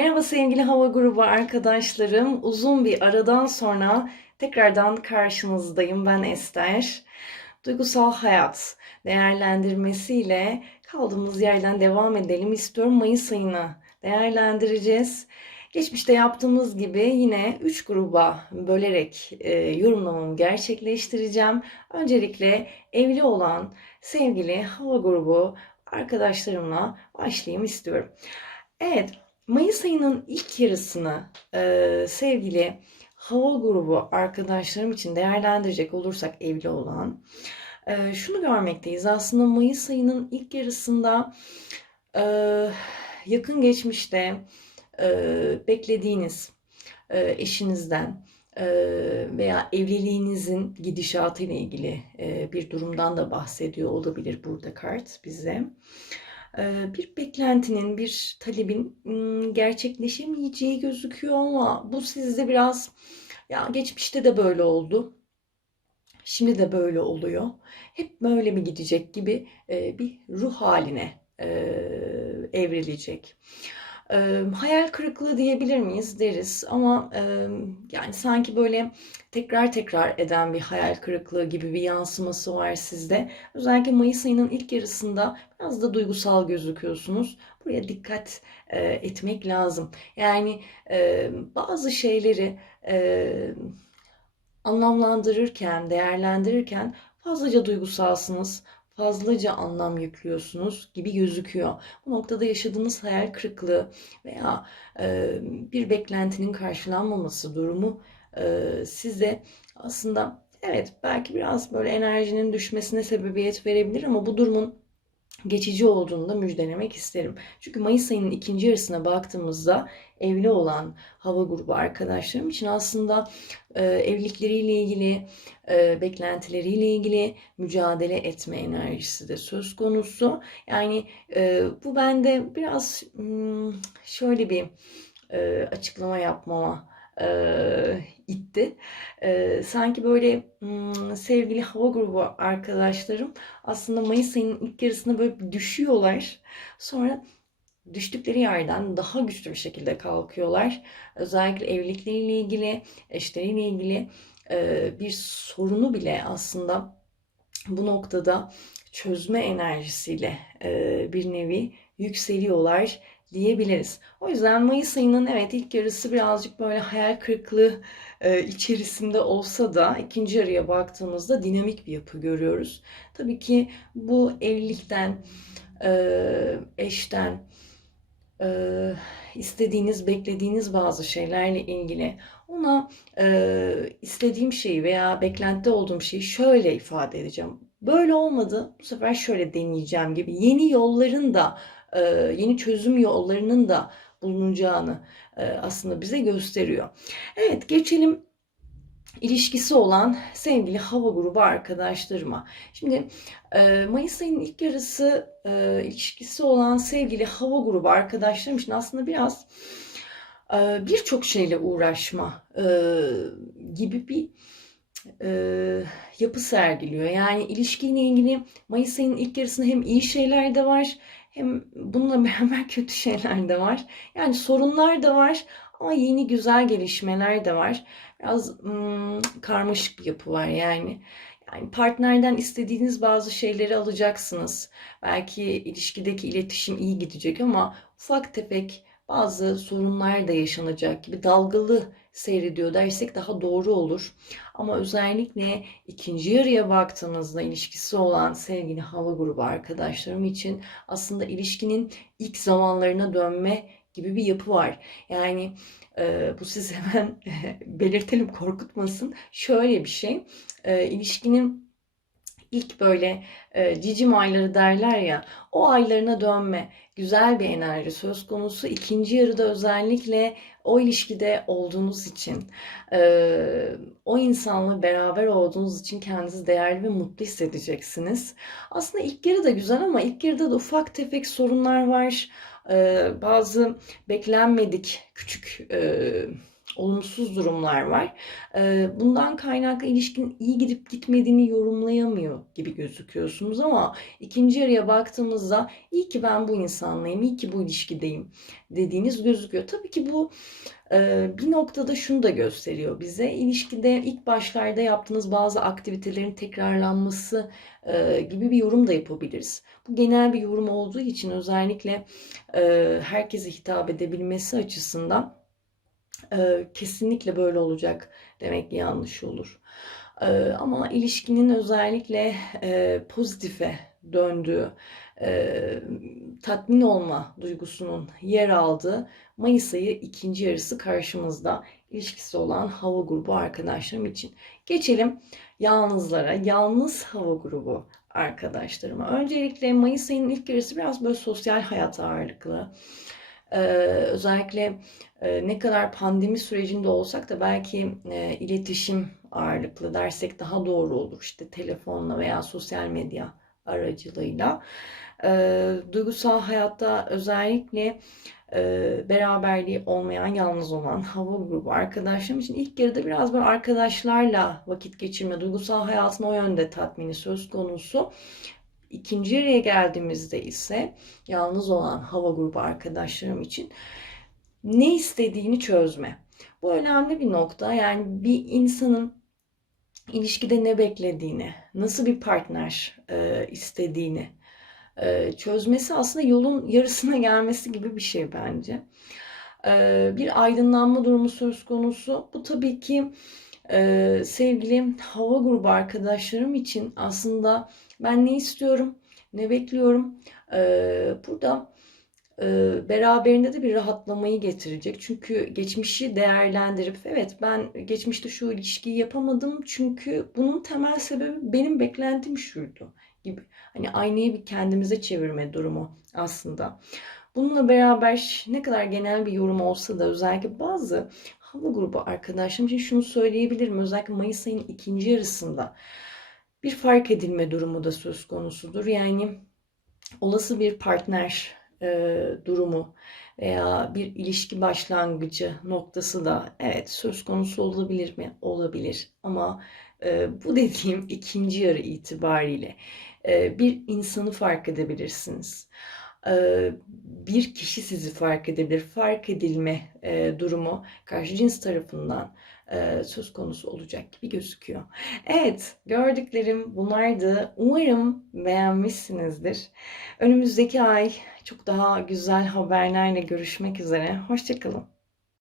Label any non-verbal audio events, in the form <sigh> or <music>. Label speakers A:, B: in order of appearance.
A: Merhaba sevgili hava grubu arkadaşlarım. Uzun bir aradan sonra tekrardan karşınızdayım. Ben Ester. Duygusal hayat değerlendirmesiyle kaldığımız yerden devam edelim istiyorum. Mayıs ayını değerlendireceğiz. Geçmişte yaptığımız gibi yine 3 gruba bölerek e, yorumlamamı gerçekleştireceğim. Öncelikle evli olan sevgili hava grubu arkadaşlarımla başlayayım istiyorum. Evet, Mayıs ayının ilk yarısını e, sevgili hava grubu arkadaşlarım için değerlendirecek olursak evli olan e, şunu görmekteyiz. Aslında Mayıs ayının ilk yarısında e, yakın geçmişte e, beklediğiniz e, eşinizden e, veya evliliğinizin gidişatı ile ilgili e, bir durumdan da bahsediyor olabilir burada kart bize. Bir beklentinin, bir talebin gerçekleşemeyeceği gözüküyor ama bu sizde biraz ya geçmişte de böyle oldu. Şimdi de böyle oluyor. Hep böyle mi gidecek gibi bir ruh haline evrilecek. E, hayal kırıklığı diyebilir miyiz deriz ama e, yani sanki böyle tekrar tekrar eden bir hayal kırıklığı gibi bir yansıması var sizde. Özellikle Mayıs ayının ilk yarısında biraz da duygusal gözüküyorsunuz. Buraya dikkat e, etmek lazım. Yani e, bazı şeyleri e, anlamlandırırken, değerlendirirken fazlaca duygusalsınız, fazlaca anlam yüklüyorsunuz gibi gözüküyor. Bu noktada yaşadığınız hayal kırıklığı veya e, bir beklentinin karşılanmaması durumu e, size aslında evet belki biraz böyle enerjinin düşmesine sebebiyet verebilir ama bu durumun geçici olduğunu da müjdelemek isterim. Çünkü Mayıs ayının ikinci yarısına baktığımızda evli olan hava grubu arkadaşlarım için aslında e, evlilikleriyle ilgili, e, beklentileriyle ilgili mücadele etme enerjisi de söz konusu. Yani e, bu bende biraz hmm, şöyle bir e, açıklama yapmama e, itti. E, sanki böyle hmm, sevgili hava grubu arkadaşlarım aslında Mayıs ayının ilk yarısında böyle düşüyorlar. Sonra düştükleri yerden daha güçlü bir şekilde kalkıyorlar. Özellikle evlilikleriyle ilgili, eşleriyle ilgili e, bir sorunu bile aslında bu noktada çözme enerjisiyle e, bir nevi yükseliyorlar diyebiliriz. O yüzden Mayıs ayının evet ilk yarısı birazcık böyle hayal kırıklığı e, içerisinde olsa da ikinci yarıya baktığımızda dinamik bir yapı görüyoruz. Tabii ki bu evlilikten, e, eşten, e, istediğiniz, beklediğiniz bazı şeylerle ilgili ona e, istediğim şeyi veya beklentide olduğum şeyi şöyle ifade edeceğim. Böyle olmadı, bu sefer şöyle deneyeceğim gibi yeni yolların da e, yeni çözüm yollarının da bulunacağını e, aslında bize gösteriyor. Evet geçelim ilişkisi olan sevgili hava grubu arkadaşlarıma. Şimdi e, Mayıs ayının ilk yarısı ilişkisi olan sevgili hava grubu arkadaşlarım için aslında biraz birçok şeyle uğraşma gibi bir yapı sergiliyor. Yani ilişkiyle ilgili Mayıs ayının ilk yarısında hem iyi şeyler de var hem bununla <laughs> beraber kötü şeyler de var. Yani sorunlar da var ama yeni güzel gelişmeler de var. Biraz hmm, karmaşık bir yapı var yani. Yani partnerden istediğiniz bazı şeyleri alacaksınız. Belki ilişkideki iletişim iyi gidecek ama ufak tefek bazı sorunlar da yaşanacak gibi dalgalı seyrediyor dersek daha doğru olur. Ama özellikle ikinci yarıya baktığınızda ilişkisi olan sevgili hava grubu arkadaşlarım için aslında ilişkinin ilk zamanlarına dönme gibi bir yapı var. Yani e, bu sizi hemen <laughs> belirtelim korkutmasın. Şöyle bir şey, e, ilişkinin ilk böyle e, cicim ayları derler ya o aylarına dönme güzel bir enerji söz konusu. İkinci yarıda özellikle o ilişkide olduğunuz için e, o insanla beraber olduğunuz için kendinizi değerli ve mutlu hissedeceksiniz. Aslında ilk yarı da güzel ama ilk yarıda da ufak tefek sorunlar var. E, bazı beklenmedik küçük e, olumsuz durumlar var. Bundan kaynaklı ilişkinin iyi gidip gitmediğini yorumlayamıyor gibi gözüküyorsunuz ama ikinci yarıya baktığımızda iyi ki ben bu insanlayım, iyi ki bu ilişkideyim dediğiniz gözüküyor. Tabii ki bu bir noktada şunu da gösteriyor bize. İlişkide ilk başlarda yaptığınız bazı aktivitelerin tekrarlanması gibi bir yorum da yapabiliriz. Bu genel bir yorum olduğu için özellikle herkese hitap edebilmesi açısından e, kesinlikle böyle olacak demek yanlış olur. E, ama ilişkinin özellikle e, pozitife döndüğü, e, tatmin olma duygusunun yer aldığı Mayıs ayı ikinci yarısı karşımızda ilişkisi olan hava grubu arkadaşlarım için. Geçelim yalnızlara, yalnız hava grubu arkadaşlarıma. Öncelikle Mayıs ayının ilk yarısı biraz böyle sosyal hayat ağırlıklı. Ee, özellikle e, ne kadar pandemi sürecinde olsak da belki e, iletişim ağırlıklı dersek daha doğru olur. İşte telefonla veya sosyal medya aracılığıyla. E, duygusal hayatta özellikle e, beraberliği olmayan, yalnız olan hava grubu arkadaşlarım için ilk yarıda biraz böyle arkadaşlarla vakit geçirme, duygusal hayatın o yönde tatmini söz konusu. İkinci yarıya geldiğimizde ise yalnız olan hava grubu arkadaşlarım için ne istediğini çözme. Bu önemli bir nokta. Yani bir insanın ilişkide ne beklediğini, nasıl bir partner e, istediğini e, çözmesi aslında yolun yarısına gelmesi gibi bir şey bence. E, bir aydınlanma durumu söz konusu. Bu tabii ki e, sevgili hava grubu arkadaşlarım için aslında ben ne istiyorum, ne bekliyorum. E, burada e, beraberinde de bir rahatlamayı getirecek. Çünkü geçmişi değerlendirip evet ben geçmişte şu ilişkiyi yapamadım çünkü bunun temel sebebi benim beklentim şuydu gibi. Hani aynayı bir kendimize çevirme durumu aslında. Bununla beraber ne kadar genel bir yorum olsa da özellikle bazı hava grubu arkadaşlarım için şunu söyleyebilirim. Özellikle Mayıs ayının ikinci yarısında bir fark edilme durumu da söz konusudur. Yani olası bir partner e, durumu veya bir ilişki başlangıcı noktası da evet söz konusu olabilir mi? Olabilir. Ama e, bu <laughs> dediğim ikinci yarı itibariyle e, bir insanı fark edebilirsiniz. Bir kişi sizi fark edebilir. Fark edilme durumu karşı cins tarafından söz konusu olacak gibi gözüküyor. Evet, gördüklerim bunlardı. Umarım beğenmişsinizdir. Önümüzdeki ay çok daha güzel haberlerle görüşmek üzere. Hoşçakalın.